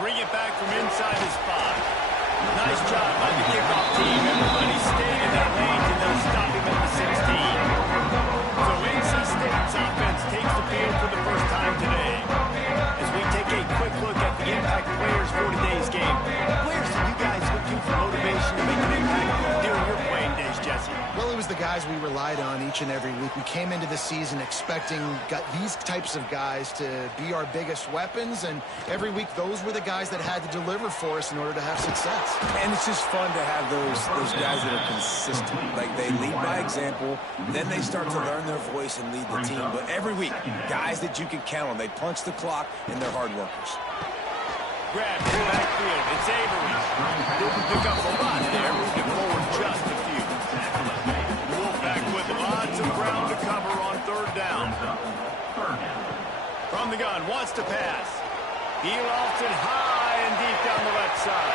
bring it back from inside his 5. Nice job by the kickoff team. Everybody stayed in their lanes, and they'll stop him at the 16. So NC State's offense takes the field for the first time today. As we take a quick look at the impact players for today's game. Where's you guys look to for motivation to make an impact during your playing days, Jesse? Well, it was the guys we relied on each and every week. We came into the season expecting these types of guys to be our biggest weapons, and every week those were the guys that had to deliver for us in order to have success. And it's just fun to have those guys that are consistent. Like, they lead by example, then they start to learn their voice and lead the team. But every week, guys that you can count on. They punch the clock, and they're hard workers. Grab to the backfield. It's Avery. Didn't pick up a lot there. Moved it forward just a few. Wolfpack with lots of ground to cover on 3rd down. From the gun, wants to pass. He lofts it high and deep down the left side.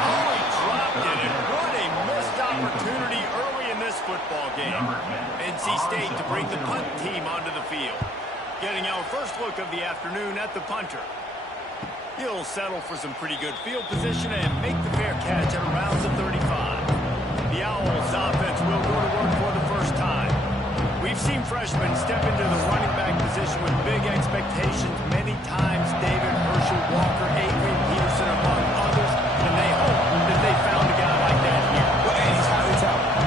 Oh, he dropped it, and what a missed opportunity early in this football game. NC State to bring the punt team onto the field. Getting our first look of the afternoon at the punter. He'll settle for some pretty good field position and make the fair catch at around the 35. The Owls offense will go to work for the first time. We've seen freshmen step into the running back position with big expectations many times. David Herschel, Walker, Adrian Peterson, among others, and they hope that they found a guy like that here. Well, and he's highly talented.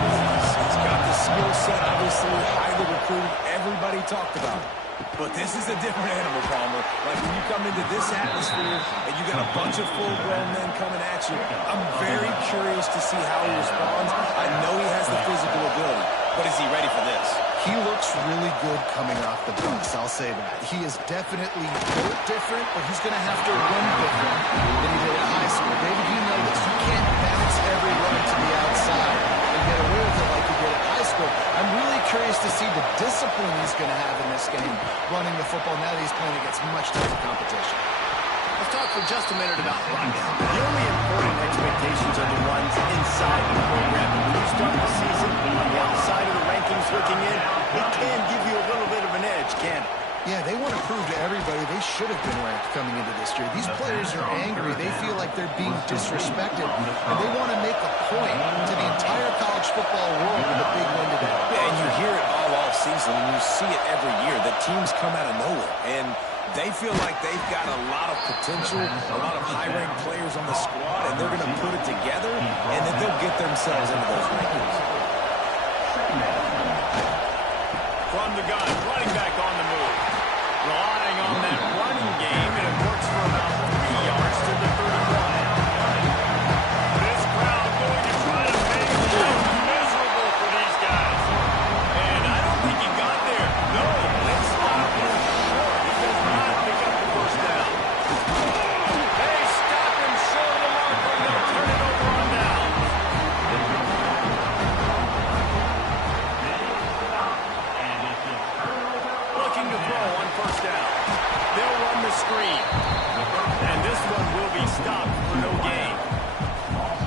He's got the skill set, obviously, highly recruited. Everybody talked about it. But this is a different animal, Palmer. Like, when you come into this atmosphere and you got a bunch of full-grown men coming at you, I'm very curious to see how he responds. I know he has the physical ability, but is he ready for this? He looks really good coming off the bus, I'll say that. He is definitely built different, but he's going to have to run different than he did at high school. David, you know this. You can't pass every run to the outside and get away with it like you did at high school. I'm really curious to see the discipline he's going to have in this game, running the football now that he's playing against much tougher competition. Let's talk for just a minute about running. The only important expectations are the ones inside the program. And when you start the season on the outside of the rankings looking in, it can give you a little bit of an edge, can't it? Yeah, they want to prove to everybody they should have been ranked coming into this year. These players are angry. They feel like they're being disrespected, and they want to make a point to the entire college football world with a big win today. Yeah, and you hear it all season, and you see it every year. The teams come out of nowhere, and they feel like they've got a lot of potential, a lot of high-ranked players on the squad, and they're going to put it together, and then they'll get themselves into those rankings. From the gun, running back on the move. Relying on that running game, and it works for about 3 yards to the 31. This crowd going to try to make life miserable for these guys. And I don't think he got there. No, they stopped him short. He does not pick up the first down. They stop him short of the marker, and they'll turn it over on down. Looking to throw on first down. They'll run the screen. And this one will be stopped for no gain.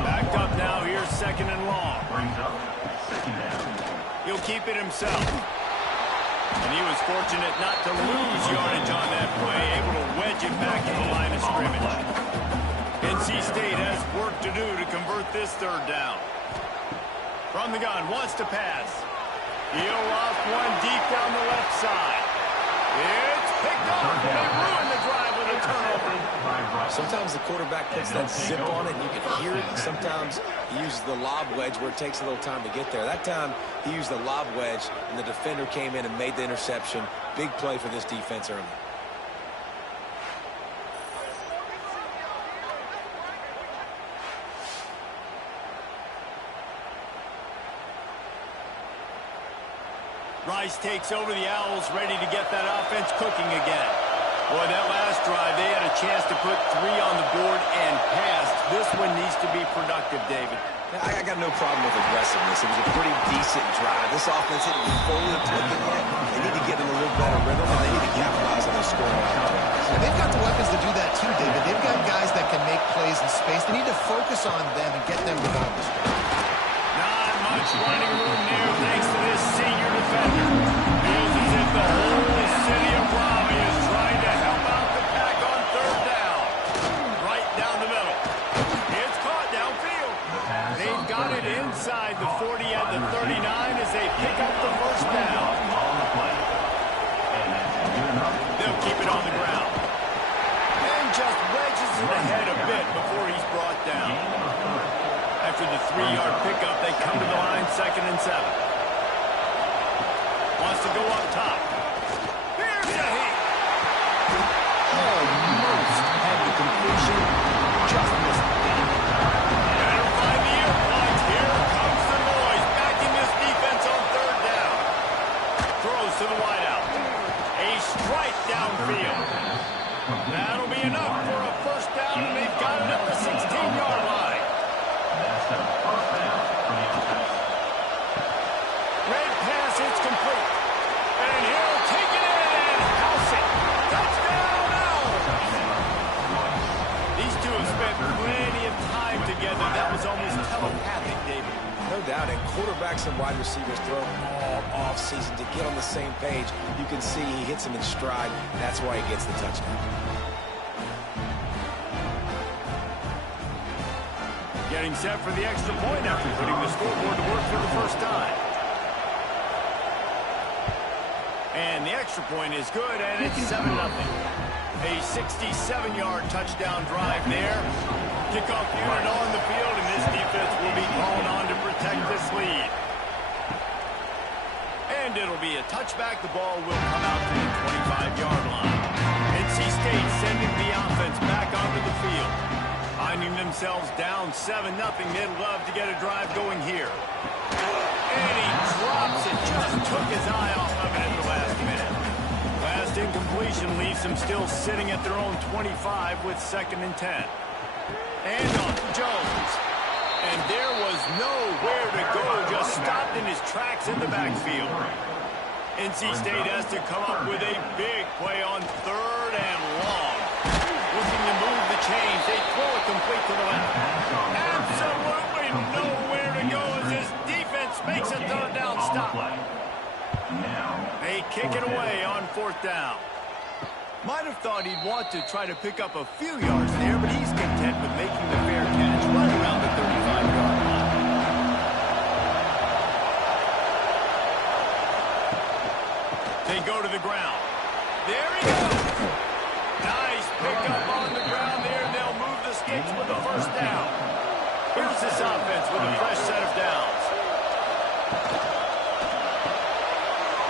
Backed up now, here's 2nd and long. He'll keep it himself. And he was fortunate not to lose yardage on that play, able to wedge it back in the line of scrimmage. NC State has work to do to convert this 3rd down. From the gun, wants to pass. He'll loft one deep down the left side. It's picked up. They ruin the drive with a turnover. Sometimes the quarterback puts that zip on it, and you can hear it. Sometimes he uses the lob wedge where it takes a little time to get there. That time, he used the lob wedge, and the defender came in and made the interception. Big play for this defense early. Rice takes over the Owls, ready to get that offense cooking again. Boy, that last drive, they had a chance to put 3 on the board and passed. This one needs to be productive, David. I got no problem with aggressiveness. It was a pretty decent drive. This offense isn't fully clicking yet. They need to get in a little better rhythm, and they need to capitalize on their scoring opportunities. And they've got the weapons to do that too, David. They've got guys that can make plays in space. They need to focus on them and get them the ball. Not much running room there thanks to this senior defender. Feels as if the whole city of Raleigh is trying to help out the pack on 3rd down. as they pick up the first down. They'll keep it on the ground. And just wedges it ahead a bit before he's brought down. After the 3-yard pickup, they come to the line, 2nd and 7. Wants to go up top. Here's the hit. Almost had the completion. Just missed it. Better find the earplugs. Here comes the noise. Backing this defense on 3rd down. Throws to the wideout. A strike downfield. That'll be enough for a first down, and they've got it at the 16-yard line. Red pass, it's complete. And he'll take it in and house it. Touchdown, Owls! These two have spent plenty of time together. That was almost telepathic, David. No doubt, and quarterbacks and wide receivers throw all off-season to get on the same page. You can see he hits him in stride. That's why he gets the touchdown. Getting set for the extra point after putting the scoreboard to work for the first time. And the extra point is good, and it's 7-0. A 67-yard touchdown drive there. Kickoff unit on the field, and this defense will be called on to protect this lead. And it'll be a touchback. The ball will come out to the 25-yard line. NC State sending the offense back onto the field. Finding themselves down 7-0, they'd love to get a drive going here. And he drops it, just took his eye off of it at the last minute. Last incompletion leaves them still sitting at their own 25 with 2nd and 10. And off Jones. And there was nowhere to go, just stopped in his tracks in the backfield. NC State has to come up with a big play on 3rd and long. Looking to move the chains. They throw it complete to the left. Absolutely nowhere to go as this defense makes a 3rd down stop. They kick it away on 4th down. Might have thought he'd want to try to pick up a few yards there, but he's content with making the fair catch right around the 35-yard line. They go to the ground. There he goes. Nice pickup on the ground there. They'll move the sticks with the first down. Here's this offense with a fresh set of downs.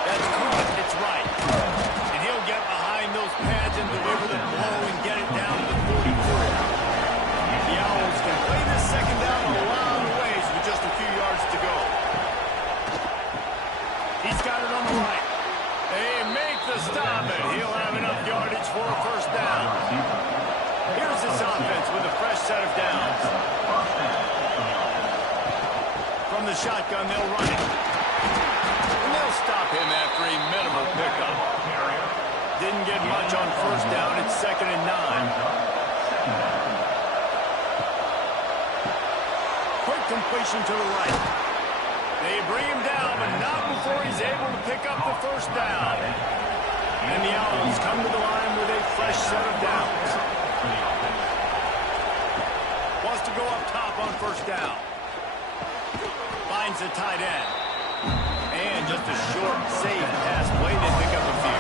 That's caught. It's right. And he'll get behind those pads and deliver the blow and get it down to the 44. The Owls can play this 2nd down a lot of ways with just a few yards to go. He's got it on the right. They make the stop, and he'll have enough yardage for a first down. Here's this offense with a fresh set of downs. From the shotgun, they'll run it. And they'll stop him after a minimal pickup. Didn't get much on first down. It's 2nd and 9. Quick completion to the right. They bring him down, but not before he's able to pick up the first down. And the Owls come to the line with a fresh set of downs. Wants to go up top on first down. Finds the tight end. And just a short, safe pass play. They pick up a few.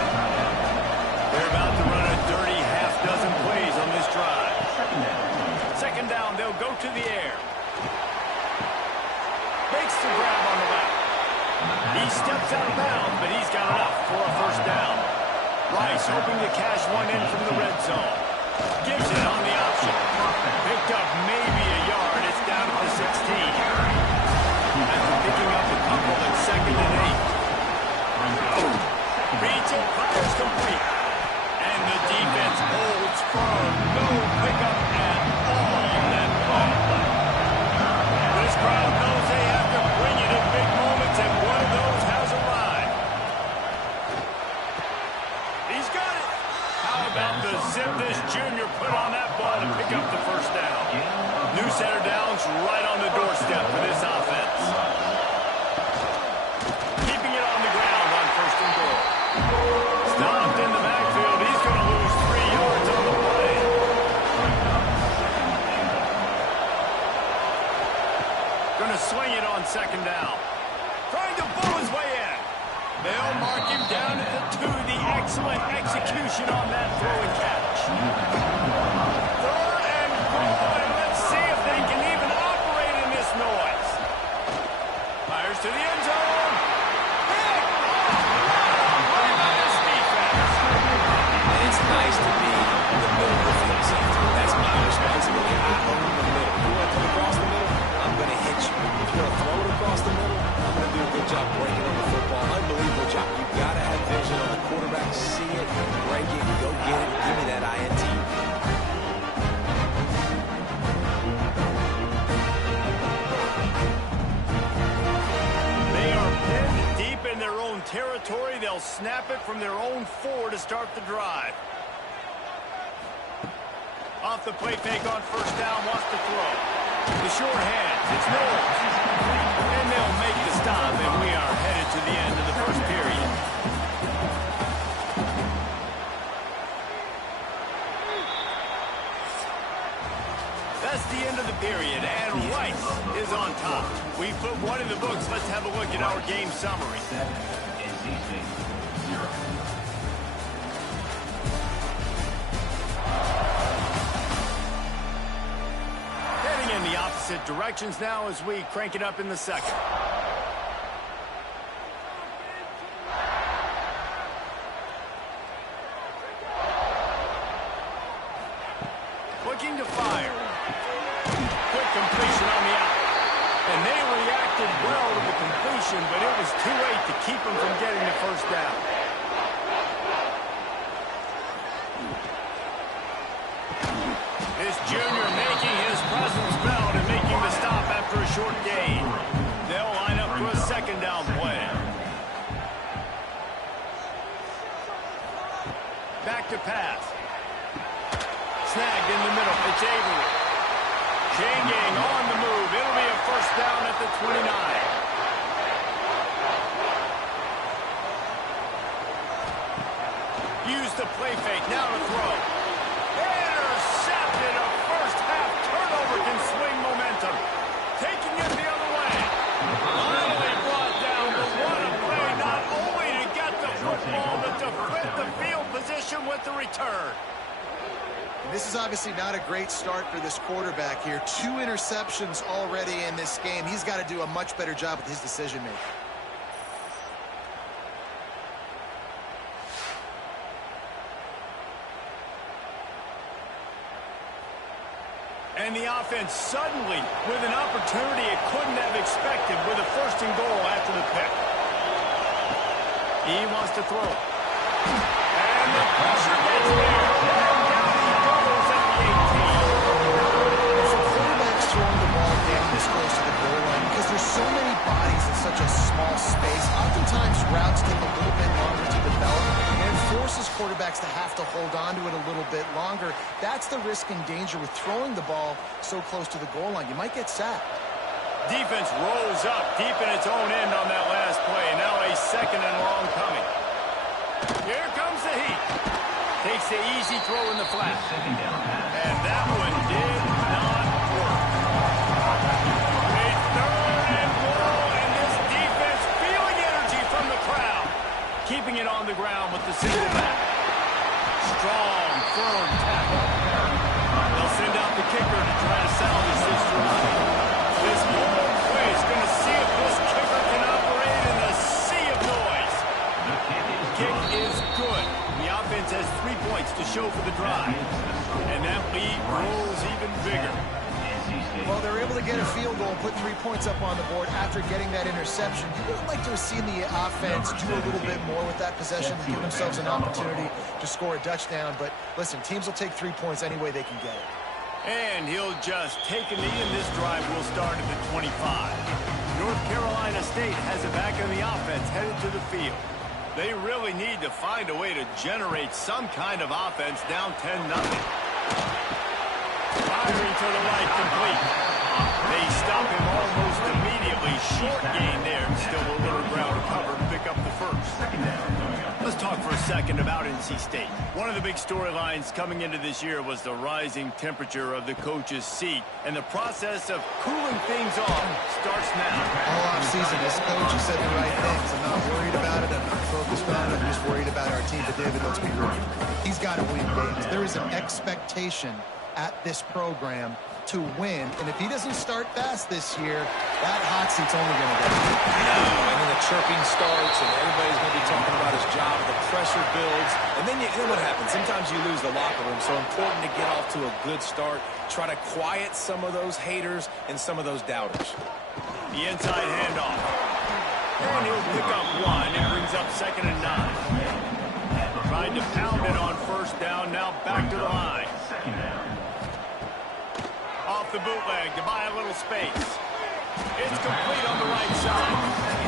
They're about to run a dirty half-dozen plays on this drive. 2nd down, they'll go to the air. Makes the grab on the left. He steps out of bounds, but he's got enough for a first down. Rice hoping to cash one in from the red zone. Gives it on the option. Picked up maybe a yard. It's down to the 16. After picking up a couple at 2nd and 8. Reads it, fires complete. And the defense holds firm. No pickup at all on that play. This crowd knows they have to bring it in big moments, and one of those has arrived. He's got it. How about the zip this junior put on that ball to pick up the first down? New set of downs right on the doorstep for this offense. Keeping it on the ground on 1st and goal. Stopped in the backfield. He's going to lose 3 yards on the play. Going to swing it on 2nd down. Trying to bully They'll mark him down at the 2. The excellent execution on that throw and catch. 3rd and goal, and let's see if they can even operate in this noise. Fires to the end zone. Big! What about this defense? And it's nice to be in the middle of the field, safety. That's my responsibility. I own the middle. You want to come across the middle? I'm going to hit you. If you're going to throw it across the middle, I'm going to do a good job breaking on the football. Unbelievable job. You've got to have vision on the quarterback. See it, break it, go get it. Give me that INT. They are pinned deep in their own territory. They'll snap it from their own 4 to start the drive. Off the play fake on 1st down, wants to throw. The short hands, it's Knowles. And they'll make the stop, and we are headed to the end of the 1st period. That's the end of the period, and Rice is on top. We put 1 in the books. Let's have a look at our game summary. Heading in the opposite directions now as we crank it up in the 2nd. Looking to fire. Quick completion on the out. And they reacted well to the completion, but it was too late to keep them from getting the 1st down. This junior making his presence felt and making the stop after a short gain. They'll line up for a 2nd down play. Back to pass. Snagged in the middle. It's Avery. Chain gang on the move. It'll be a 1st down at the 29. Use the play fake. Now to throw. Intercepted. A 1st half turnover can swing momentum. Taking it the other way. Finally brought down, but what a play. Not only to get the football, but to fit the field position with the return. This is obviously not a great start for this quarterback here. 2 interceptions already in this game. He's got to do a much better job with his decision-making. And the offense suddenly with an opportunity it couldn't have expected with a 1st and goal after the pick. He wants to throw. And the pressure gets there. So many bodies in such a small space. Oftentimes routes take a little bit longer to develop, and it forces quarterbacks to have to hold on to it a little bit longer. That's the risk and danger with throwing the ball so close to the goal line. You might get sacked. Defense rose up deep in its own end on that last play. Now a 2nd and long coming. Here comes the heat. Takes the easy throw in the flat. And that one did not work. Keeping it on the ground with the single back. Strong, firm tackle. They'll send out the kicker to try to salvage this drive. This whole play is going to see if this kicker can operate in the sea of noise. The kick is good. The offense has 3 points to show for the drive. And that lead grows even bigger. Well, they're able to get a field goal and put 3 points up on the board after getting that interception. You would like to have seen the offense do a little bit more with that possession and give themselves an opportunity to score a touchdown. But listen, teams will take 3 points any way they can get it. And he'll just take a knee, and this drive will start at the 25. North Carolina State has a back on the offense headed to the field. They really need to find a way to generate some kind of offense down 10-0. Firing to the right, complete. They stop him almost immediately. Short gain there, and still a little ground to cover to pick up the 1st. Let's talk for a second about NC State. One of the big storylines coming into this year was the rising temperature of the coach's seat, and the process of cooling things off starts now. All offseason, this coach has said the right things. I'm not worried about it. I'm focused on. I'm just worried about our team. But, David, let's be real. He's got to win games. There is an expectation at this program to win. And if he doesn't start fast this year, that hot seat's only going to go. No, and then the chirping starts, and everybody's going to be talking about his job. The pressure builds, and then what happens? Sometimes you lose the locker room. So important to get off to a good start. Try to quiet some of those haters and some of those doubters. The inside handoff. And he'll pick up one. It brings up 2nd and 9. Trying to pound it on 1st down. Now back to the line. Off the bootleg to buy a little space. It's complete on the right side.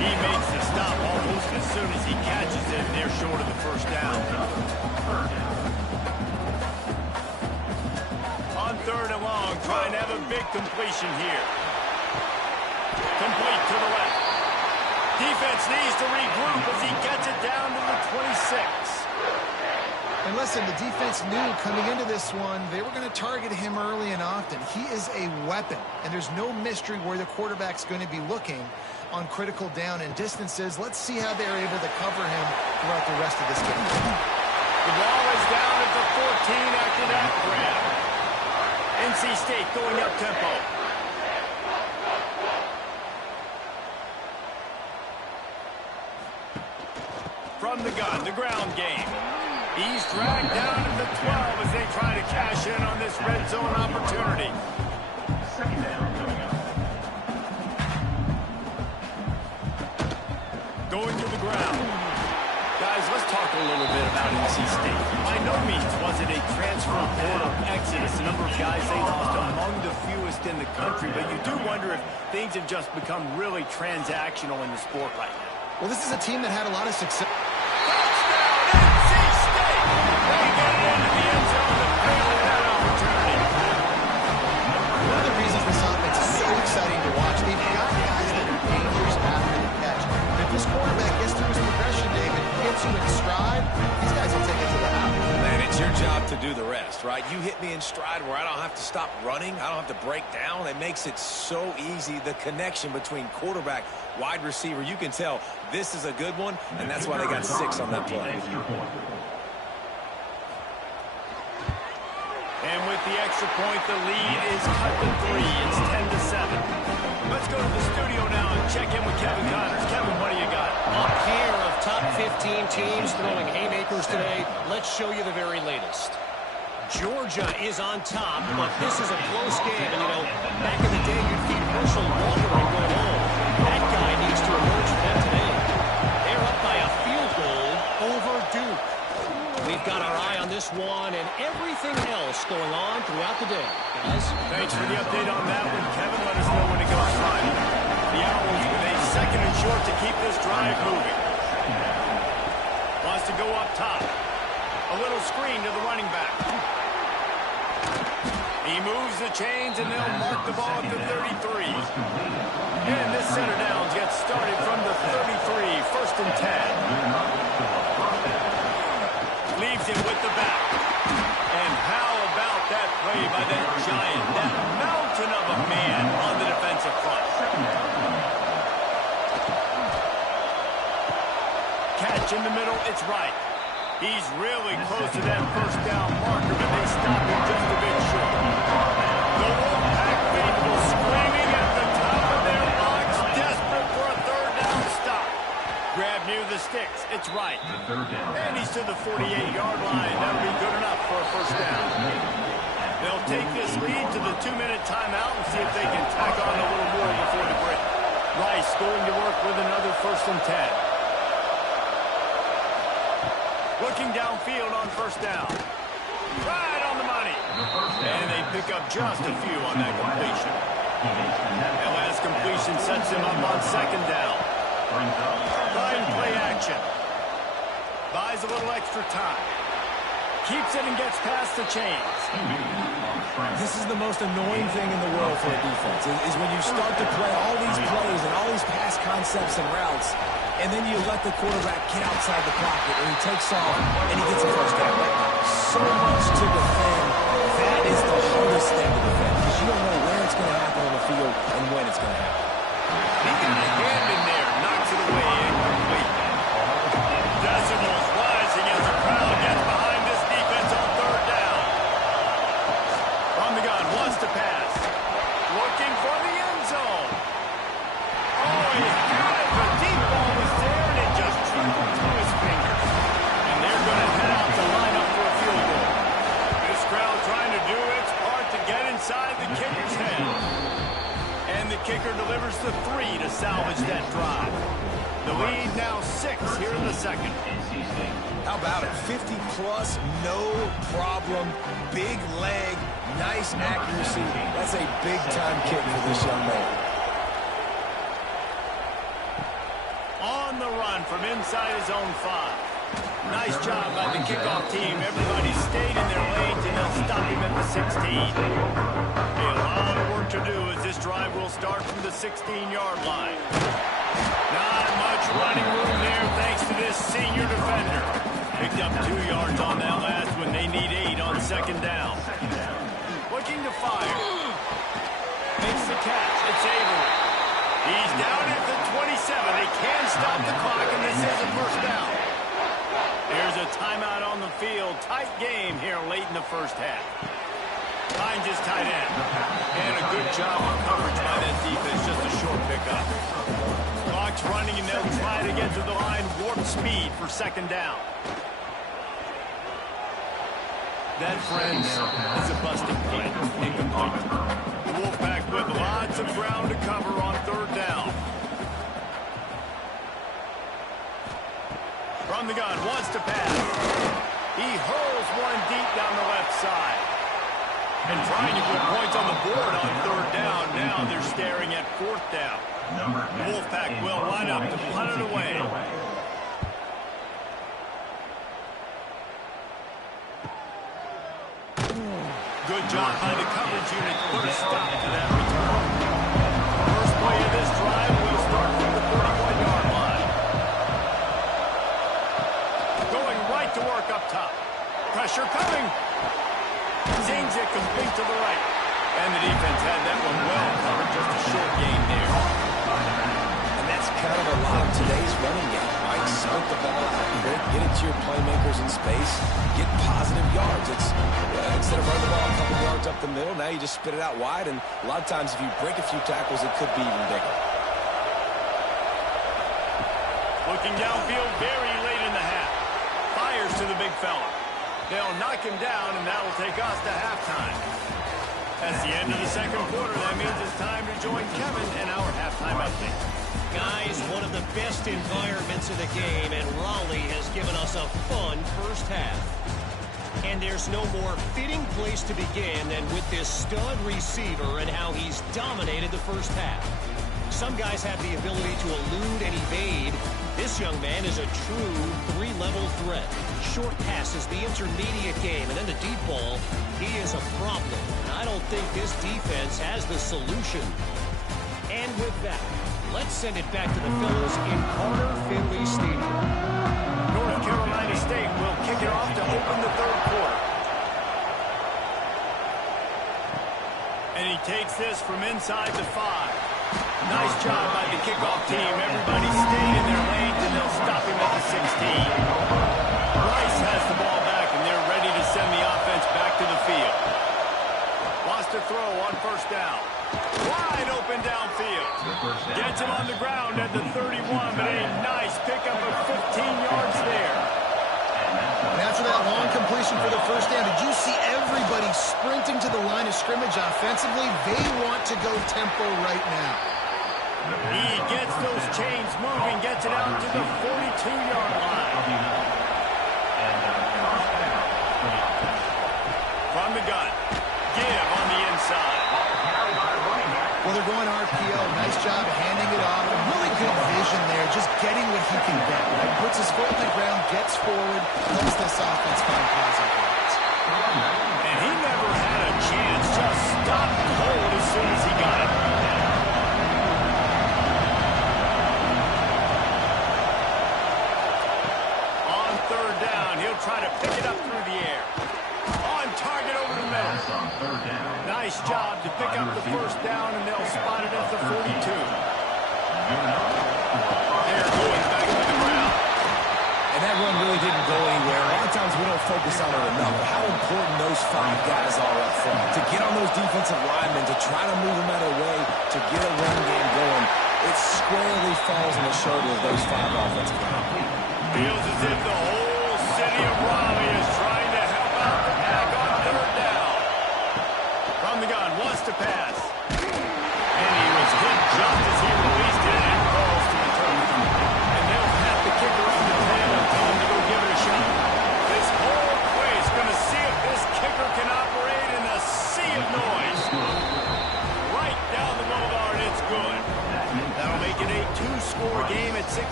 He makes the stop almost as soon as he catches it. They're short of the 1st down. On 3rd and long, trying to have a big completion here. Complete to the left. Defense needs to regroup as he gets it down to the 26. And listen, the defense knew coming into this one, they were going to target him early and often. He is a weapon, and there's no mystery where the quarterback's going to be looking on critical down and distances. Let's see how they're able to cover him throughout the rest of this game. The ball is down at the 14 after that grab. NC State going up tempo. From the gun, the ground game. He's dragged down to the 12 as they try to cash in on this red zone opportunity. 2nd down coming up. Going to the ground. Guys, let's talk a little bit about NC State. By no means was it a transfer portal exodus. The number of guys they lost among the fewest in the country, but you do wonder if things have just become really transactional in the sport right now. Well, this is a team that had a lot of success. One of the reasons this offense is so exciting to watch, they've got guys that are dangerous after the catch. And if this quarterback gets through his progression, David, hits you in stride, these guys will take it to the house. Man, it's your job to do the rest, right? You hit me in stride where I don't have to stop running. I don't have to break down. It makes it so easy, the connection between quarterback, wide receiver. You can tell this is a good one, and that's why they got 6 on that play. And with the extra point, the lead is cut to 3. It's 10-7. Let's go to the studio now and check in with Kevin Connors. Kevin, what do you got? A pair of top 15 teams throwing haymakers today. Let's show you the very latest. Georgia is on top, but this is a close game. And, you know, back in the day, you'd feed Herschel Walker and go home. That guy needs to emerge for them today. They're up by a field goal over Duke. We've got our eye on this one and everything else going on throughout the day. Guys? Thanks for the update on that one, Kevin. Let us know when it goes live. The Owls with a 2nd and short to keep this drive moving. Wants to go up top. A little screen to the running back. He moves the chains, and they'll mark the ball at the 33. And this center downs gets started from the 33, 1st and 10. Leaves him with the back. And how about that play by that giant, that mountain of a man on the defensive front. Catch in the middle, it's right. He's really close to that 1st down marker, but they stop him just a bit short. The Wolfpack faithful screaming at the top of their lungs, desperate for a 3rd down stop. Grab near the sticks, it's right. And he's to the 48-yard line. That'll be good enough for a 1st down. They'll take this lead to the 2-minute timeout and see if they can tack on a little more before the break. Rice going to work with another 1st and 10. Looking downfield on 1st down. Right on the money. And they pick up just a few on that completion. That last completion sets him up on 2nd down. Fine play action. Buys a little extra time. Keeps it and gets past the chains. This is the most annoying thing in the world for a defense, is when you start to play all these plays and all these pass concepts and routes, and then you let the quarterback get outside the pocket, and he takes off, and he gets a 1st down. So much to defend. That is the hardest thing to defend, because you don't know where it's going to happen on the field and when it's going to happen. He got a hand in there, knocks it away incomplete. 6 here in the second. How about it? 50-plus, no problem. Big leg, nice accuracy. That's a big-time kick for this young man. On the run from inside his own 5. Nice job by the kickoff team. Everybody stayed in their lanes, and they'll stop him at the 16. A lot of work to do as this drive will start from the 16-yard line. Not much running room there thanks to this senior defender. Picked up 2 yards on that last one. They need 8 on second down. Looking to fire. Makes the catch. It's Avery. He's down at the 27. They can stop the clock, and this is a first down. There's a timeout on the field. Tight game here late in the first half. Finds his tight end. And a good job of coverage by that defense. Just a short pickup. Clock's running, and they'll try to get to the line. Warp speed for second down. That, friends, is a busted play. Incomplete. Wolfpack with lots of ground to cover on third down. From the gun, wants to pass. He hurls one deep down the left side. And trying to put points on the board on third down. Now they're staring at fourth down. Wolfpack will line up to punt it away. Good job by the coverage unit to put a stop to that return. First play of this drive will start from the 31-yard line. Going right to work up top. Pressure coming. Zings it complete to the right. And the defense had that one well covered. Just a short gain there. And that's kind of a lot of today's running game, right? Spread the ball out quick, get it to your playmakers in space, get positive yards. It's instead of running the ball a couple yards up the middle, now you just spit it out wide, and a lot of times if you break a few tackles, it could be even bigger. Looking downfield very late in the half. Fires to the big fella. They'll knock him down, and that'll take us to halftime. That's the end of the second quarter. That means it's time to join Kevin in our halftime update. Guys, one of the best environments in the game, and Raleigh has given us a fun first half. And there's no more fitting place to begin than with this stud receiver and how he's dominated the first half. Some guys have the ability to elude and evade. This young man is a true three-level threat. Short passes, the intermediate game, and then the deep ball, he is a problem. And I don't think this defense has the solution. And with that, let's send it back to the fellas in Carter Finley Stadium. North Carolina State will kick it off to open the third quarter. And he takes this from inside the 5. Nice job by the kickoff team. Everybody stayed in their lanes, and they'll stop him at the 16. Rice has the ball back, and they're ready to send the offense back to the field. Lost a throw on first down. Wide open downfield. Gets him on the ground at the 31, but a nice pickup of 15 yards there. And after that long completion for the first down, did you see everybody sprinting to the line of scrimmage offensively? They want to go tempo right now. He gets those chains moving, gets it out to the 42-yard line. From the gun, give on the inside. Well, they're going RPO. Nice job handing it off. Really good vision there, just getting what he can get. Right? Puts his foot on the ground, gets forward, helps this offense find positive yards. And he never had a chance. Just stopped cold as soon as he got it. On third down, he'll try to pick it up through the air. On target over the middle. Nice job to pick up the first down, and they'll spot it at the 42. They're going back to the ground. And that run really didn't go anywhere. A lot of times we don't focus on it enough, but how important those 5 guys are up front. To get on those defensive linemen, to try to move them out of the way, to get a run game going, it squarely falls on the shoulder of those 5 offensive linemen. Feels as if the whole city of Raleigh is trying to help out the pack on third down. From the gun, wants to pass. And he was hit just as he released it and falls to the turf. And they'll have to kick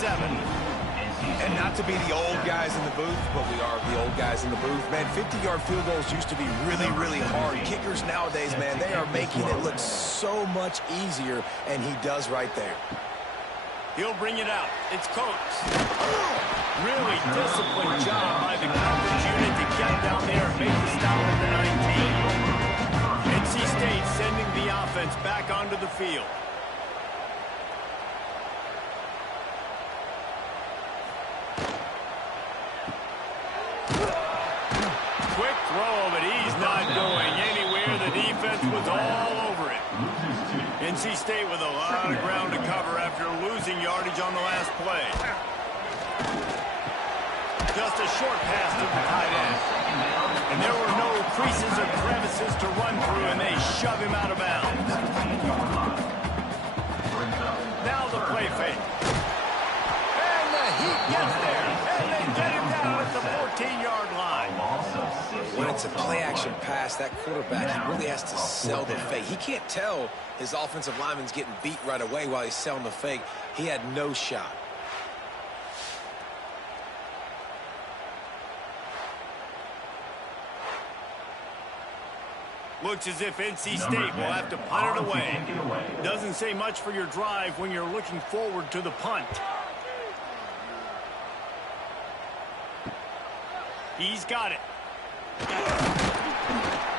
27. And not to be the old guys in the booth, but we are the old guys in the booth. Man, 50-yard field goals used to be really, really hard. Kickers nowadays, man, they are making it look so much easier, and he does right there. He'll bring it out. It's Coates. Really disciplined job by the coverage unit to get down there and make the stop at the 19. NC State sending the offense back onto the field. Quick throw, but he's not going anywhere. The defense was all over it. NC State with a lot of ground to cover after losing yardage on the last play. Just a short pass to the tight end. And there were no creases or crevices to run through, and they shove him out of bounds. Now the play fake. And the Heat gets there. And they get him down at the 14-yard line. When it's a play-action pass, that quarterback, he really has to sell the fake. He can't tell his offensive lineman's getting beat right away while he's selling the fake. He had no shot. Looks as if NC State will have to punt it away. Doesn't say much for your drive when you're looking forward to the punt. He's got it.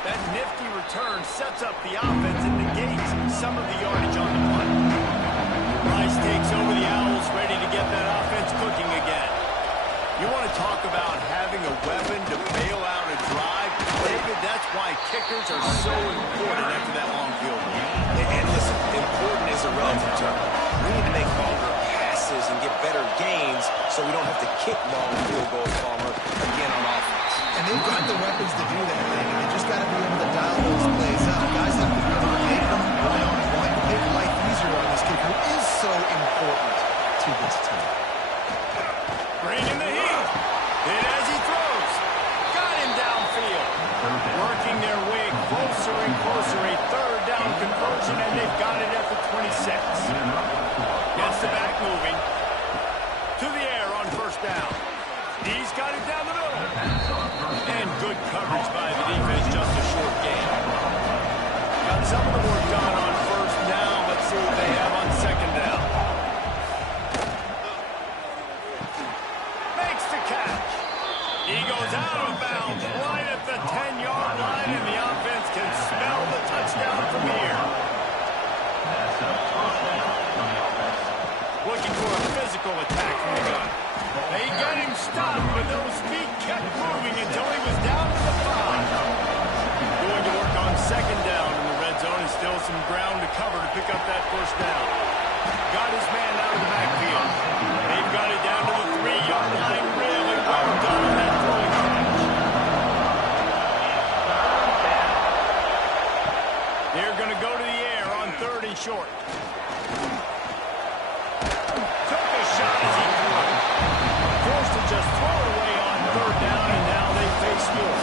That nifty return sets up the offense and negates some of the yardage on the punt. Rice takes over the Owls, ready to get that offense cooking again. You want to talk about having a weapon to bail out a drive? David, that's why kickers are so important after that long field goal. And listen, important is a relative term. We need to make longer passes and get better gains so we don't have to kick long field goals, Palmer, again on offense. And they've got the weapons to do that, David. They just got to be able to dial those plays up. Guys like the ability to make them right on point, make life easier on this kid who is so important to this team. Bringing the heat. Hit as he throws. Got him downfield. Working their way closer and closer. A third down conversion, and they've got it at the 26. Gets the back moving. To the air on first down. He's got it down the middle. And good coverage by the defense. Just a short gain. Got some of the work done on first down. Let's see what they have on second down. He goes out of bounds right at the 10-yard line, and the offense can smell the touchdown from here. Looking for a physical attack from the gun. They got him stopped, but those feet kept moving until he was down to the 5. Going to work on second down in the red zone, and still some ground to cover to pick up that first down. Got his man out of the backfield. They've got it down to the 3-yard line. Really well done on that throwing catch. They're going to go to the air on third and short. Took a shot as he threw. Forced to just throw it away on third down, and now they face more.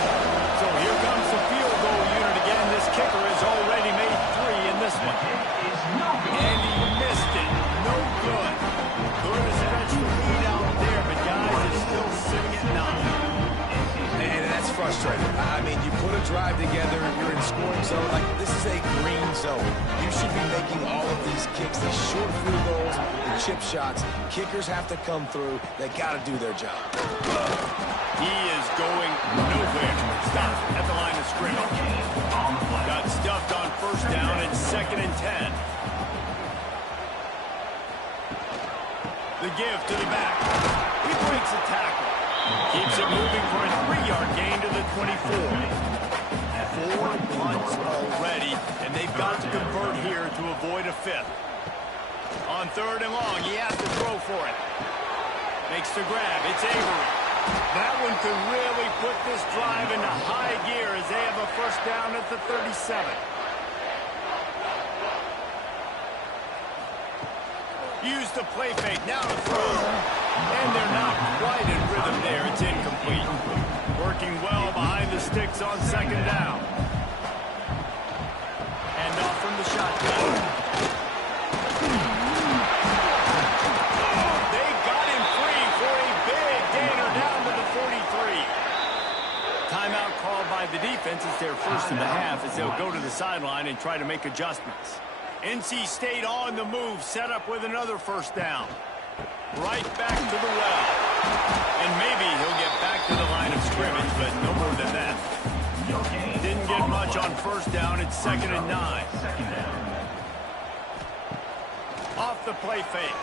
So here comes the field goal unit again. This kicker has already made 3 in this one. And he missed it. No good. Good to stretch the lead out there, but guys, it's still sitting at 9. And that's frustrating. I mean, you put a drive together, you're in scoring zone. Like, this is a green zone. You should be making all of these kicks, these short field goals, the chip shots. Kickers have to come through. They got to do their job. He is going nowhere. Stopped at the line of scrimmage. Got stuffed on first down and second and 10. The give to the back. He breaks a tackle. Keeps it moving for a 3-yard gain to the 24. 4 punts already, and they've got to convert here to avoid a 5th. On third and long, he has to throw for it. Makes the grab. It's Avery. That one could really put this drive into high gear as they have a first down at the 37. Use the play fake. Now to throw. And they're not quite in rhythm there. It's incomplete. Working well behind the sticks on second down. And off from the shotgun. They got rest of the half as they'll go to the sideline and try to make adjustments. NC State on the move, set up with another first down. Right back to the well. And maybe he'll get back to the line of scrimmage, but no more than that. Didn't get much on first down. It's 2nd and 9. Off the play fake.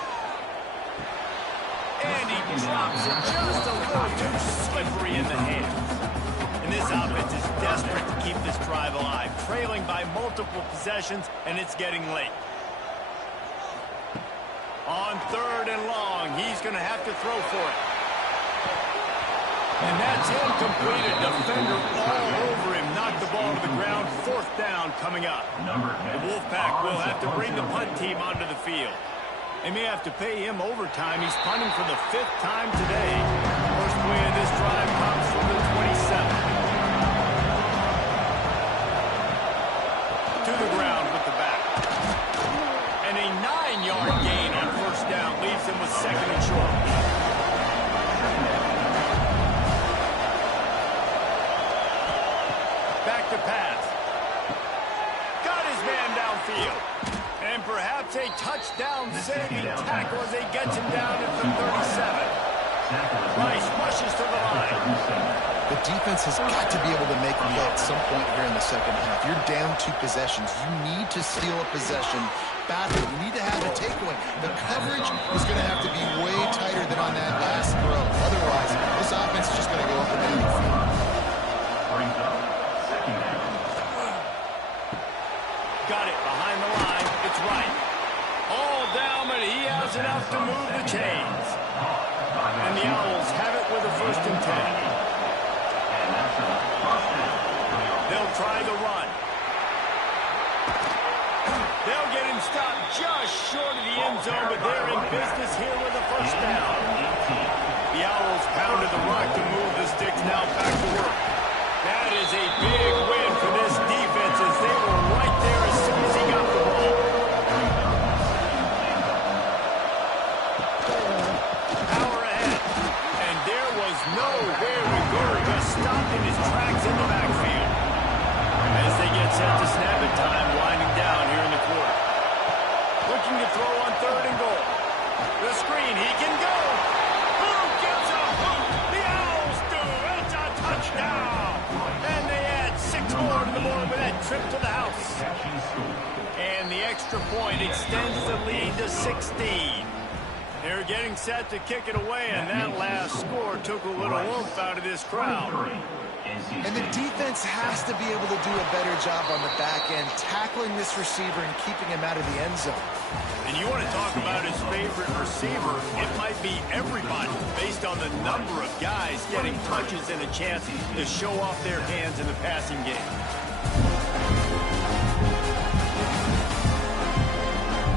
And he drops it just a little too slippery in the hands. And this offense is desperate to keep this drive alive, trailing by multiple possessions, and it's getting late. On 3rd and long, he's going to have to throw for it. And that's incomplete. A defender all over him. Knocked the ball to the ground. 4th down coming up. The Wolfpack will have to bring the punt team onto the field. They may have to pay him overtime. He's punting for the 5th time today. First win of this drive comes from the 27. To the ground with the back. And a 9-yard gain on first down leaves him with 2nd and short. Back to pass. Got his man downfield. And perhaps a touchdown-saving tackle as he gets him down at the 37. Rice rushes to the line. The defense has got to be able to make a play at some point here in the second half. You're down 2 possessions. You need to steal a possession badly. You need to have a takeaway. The coverage is going to have to be way tighter than on that last throw. Otherwise, this offense is just going to go up and down the field. Got it behind the line. It's right. All down, but he has enough to move the chains. And the Owls have it with a 1st and 10. They'll try the run. They'll get him stopped just short of the end zone, but they're in business here with a 1st down. The Owls pounded the rock to move the sticks, now back to work. That is a big win for this defense as they were right there as soon as he got the ball. Power ahead. And there was nowhere to go, just stopped in his tracks in the backfield. As they get set to snap it time, winding down here in the quarter. Looking to throw on 3rd and goal. The screen, he can go. Who gets a hook? The Owls do. It's a touchdown. And they add 6 more to the board with that trip to the house. And the extra point extends the lead to 16. They're getting set to kick it away, and that last score took a little oomph out of this crowd. And the defense has to be able to do a better job on the back end, tackling this receiver and keeping him out of the end zone. And you want to talk about his favorite receiver, it might be everybody, based on the number of guys getting touches and a chance to show off their hands in the passing game.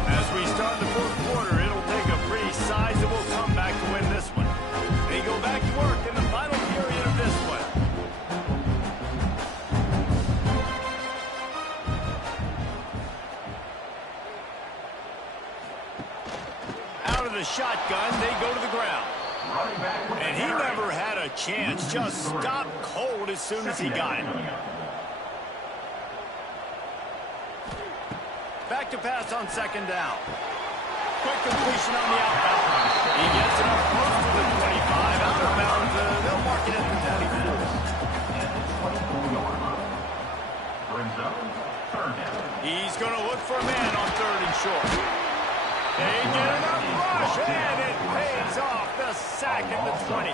As we start the 4th quarter, it'll take a pretty sizable comeback to win this one. They go back to work in the final period of this one. Out of the shotgun, they go to the ground. And he never had a chance, just stopped cold as soon as he got it. Back to pass on 2nd down. Quick completion on the outbound. He gets it up close to the 25. Out of bounds, they'll mark it at the 24. He's going to look for a man on 3rd and short. They get enough rush, and it pays off. The sack at the 20.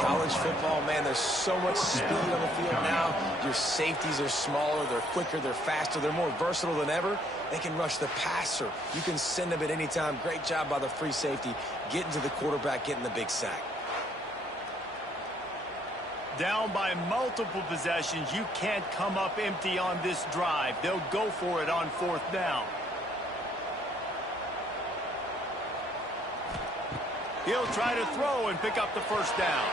College football, man, there's so much speed on the field now. Your safeties are smaller, they're quicker, they're faster, they're more versatile than ever. They can rush the passer. You can send them at any time. Great job by the free safety, getting to the quarterback, getting the big sack. Down by multiple possessions, you can't come up empty on this drive. They'll go for it on 4th down. He'll try to throw and pick up the 1st down.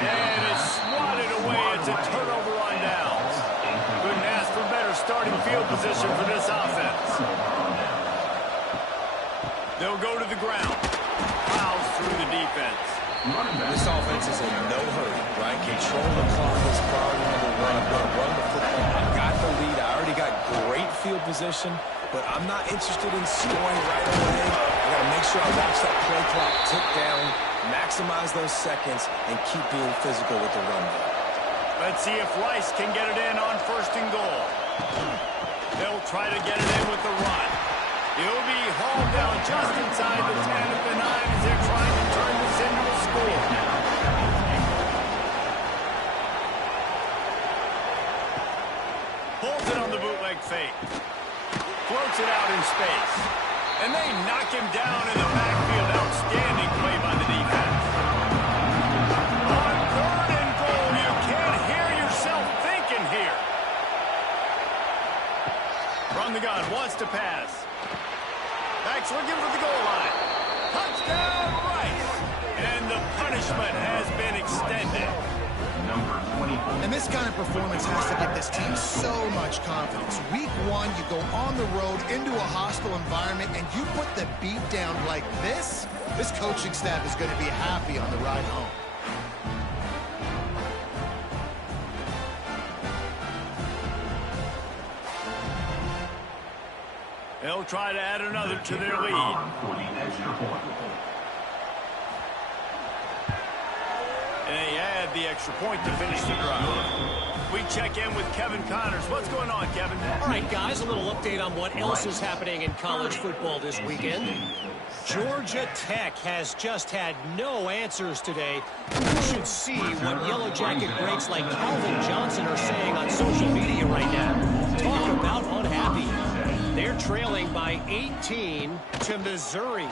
And it's swatted away. It's a turnover on downs. Couldn't ask for better starting field position for this offense. They'll go to the ground. Fouls through the defense. This offense is in no hurry, right? Control the clock is priority number one. I'm going to run the football. I've got the lead. I already got great field position, but I'm not interested in scoring right away. I got to make sure I watch that play clock tick down, maximize those seconds, and keep being physical with the run game. Let's see if Rice can get it in on 1st and goal. They'll try to get it in with the run. He'll be hauled down just inside the 10 at the 9 as they're trying to turn this into a score. Pulls it on the bootleg fake. Floats it out in space. And they knock him down in the backfield. Outstanding play by the defense. On 3rd and goal, you can't hear yourself thinking here. From the gun, wants to pass. Backs looking for the goal line. Touchdown, Rice. And the punishment has been extended. And this kind of performance has to give this team so much confidence. Week 1, you go on the road into a hostile environment, and you put the beat down like this, this coaching staff is going to be happy on the ride home. They'll try to add another to their lead. And they add the extra point to finish the drive. We check in with Kevin Connors. What's going on, Kevin? All right, guys, a little update on what else is happening in college football this weekend. Georgia Tech has just had no answers today. You should see what Yellow Jacket greats like Calvin Johnson are saying on social media right now. Talk about unhappy. They're trailing by 18 to Missouri.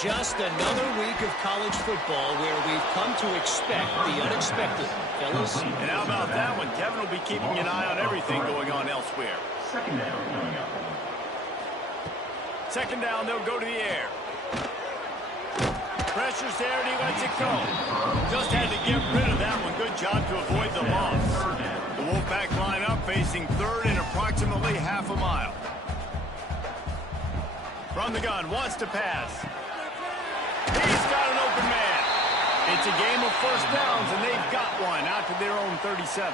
Just another week of college football where we've come to expect the unexpected, fellas. And how about that one? Kevin will be keeping an eye on everything going on elsewhere. 2nd down coming up. 2nd down, they'll go to the air. Pressure's there, and he lets it go. Just had to get rid of that one. Good job to avoid the loss. The Wolfpack line up facing 3rd and approximately half a mile. From the gun, wants to pass. He's got an open man. It's a game of 1st downs, and they've got one out to their own 37.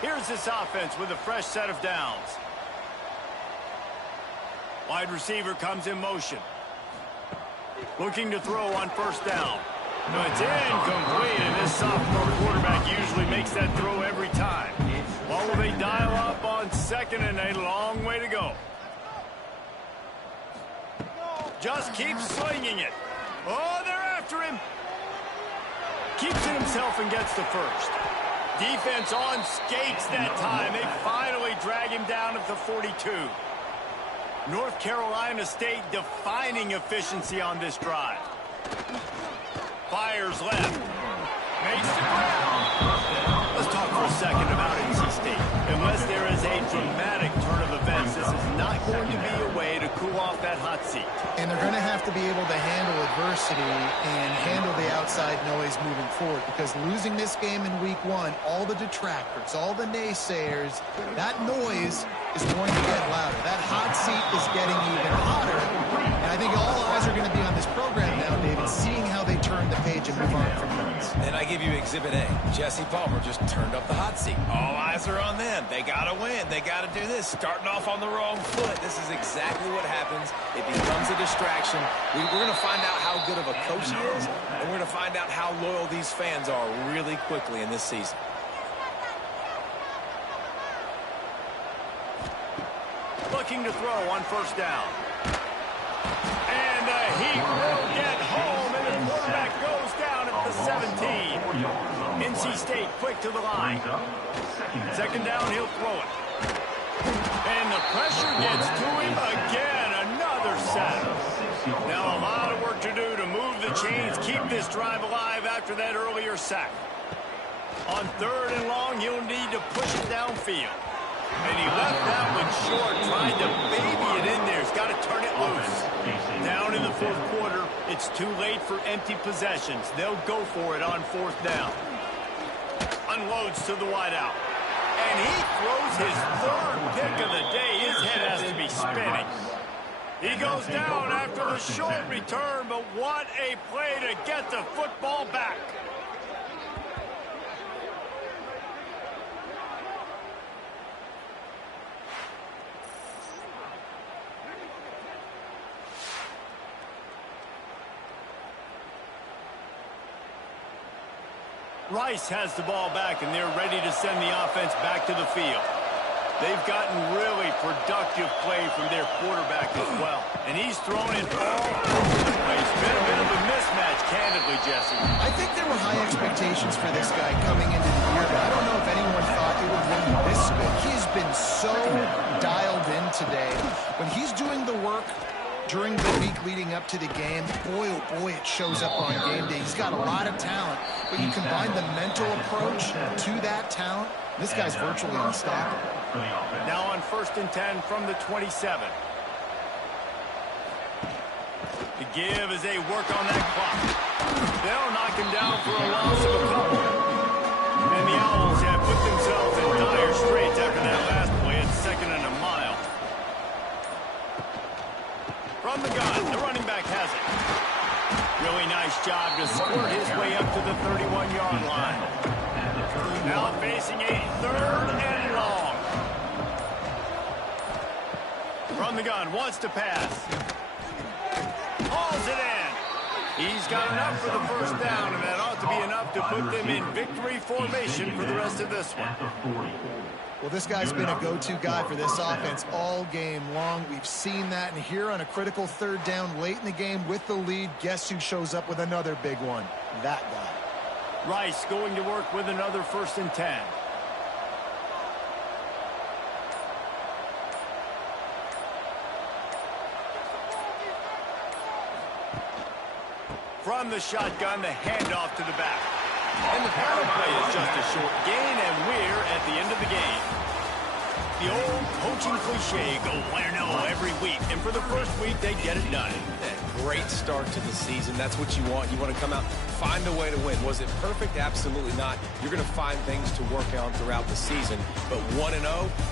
Here's this offense with a fresh set of downs. Wide receiver comes in motion. Looking to throw on 1st down. No, it's incomplete, and this sophomore quarterback usually makes that throw every time. Well, will they dial up on 2nd and a long way to go? Just keeps swinging it. Oh, they're after him. Keeps it himself and gets the 1st. Defense on skates that time. They finally drag him down at the 42. North Carolina State defining efficiency on this drive. Fires left. Makes the grab. Let's talk for a second about NC State. Unless there is a dramatic turn of events, this is not going to be a way to cool off that hot seat. And they're going to have to be able to handle adversity and handle the outside noise moving forward, because losing this game in week 1, all the detractors, all the naysayers, that noise is going to get louder. That hot seat is getting even hotter. And I think all eyes are going to be on this program now, David, seeing how they turn the page and move on from this. And I give you Exhibit A. Jesse Palmer just turned up the hot seat. All eyes are on them. They got to win. They got to do this. Starting off on the wrong foot. This is exactly what happens. It becomes a distraction. We're going to find out how good of a coach he is, and we're going to find out how loyal these fans are really quickly in this season. Looking to throw on 1st down. And he will get home, and the quarterback goes down at the 17. NC State quick to the line. 2nd down, he'll throw it. And the pressure gets to him again. Another sack. Now a lot of work to do to move the chains, keep this drive alive after that earlier sack. On 3rd and long, he'll need to push it downfield. And he left that one short, tried to baby it in there. He's got to turn it loose. Down in the 4th quarter, it's too late for empty possessions. They'll go for it on 4th down. Unloads to the wideout. And he throws his 3rd pick of the day. His head has to be spinning. He goes down after the short return, but what a play to get the football back. Rice has the ball back, and they're ready to send the offense back to the field. They've gotten really productive play from their quarterback as well. And he's thrown it all over the place. Been a bit of a mismatch, candidly, Jesse. I think there were high expectations for this guy coming into the year, but I don't know if anyone thought it would look this good. He has been so dialed in today. When he's doing the work during the week leading up to the game, boy, oh boy, it shows up on game day. He's got a lot of talent, but you combine the mental approach to that talent, this guy's virtually unstoppable. Now on 1st and 10 from the 27. The give as they work on that clock. They'll knock him down for a loss of a couple. And the Owls have put themselves in dire straits after that last play at 2nd and a mile. From the gun, the running back has it. Really nice job to squirt his way up to the 31-yard line. Now facing a 3rd and long. From the gun, wants to pass. Hauls it in. He's got enough for the first down, and that ought to be enough to put them in victory formation for the rest of this one. Well, this guy's been a go-to guy for this offense all game long. We've seen that, and here on a critical 3rd down late in the game with the lead, guess who shows up with another big one? That guy. Rice going to work with another 1st and 10. From the shotgun, the handoff to the back. And the power play is just a short gain, and we're at the end of the game. The old coaching cliche, go win or no every week. And for the first week, they get it done. Great start to the season. That's what you want. You want to come out, find a way to win. Was it perfect? Absolutely not. You're going to find things to work on throughout the season. But 1-0,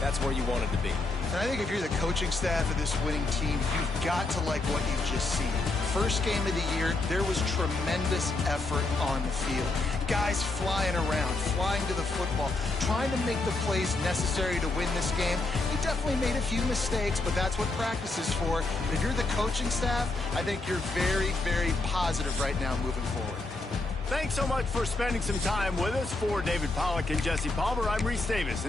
that's where you wanted to be. And I think if you're the coaching staff of this winning team, you've got to like what you've just seen. First game of the year, there was tremendous effort on the field. Guys flying around, flying to the football, trying to make the plays necessary to win this game. He definitely made a few mistakes, but that's what practice is for. And if you're the coaching staff, I think you're very, very positive right now moving forward. Thanks so much for spending some time with us. For David Pollack and Jesse Palmer, I'm Reese Davis.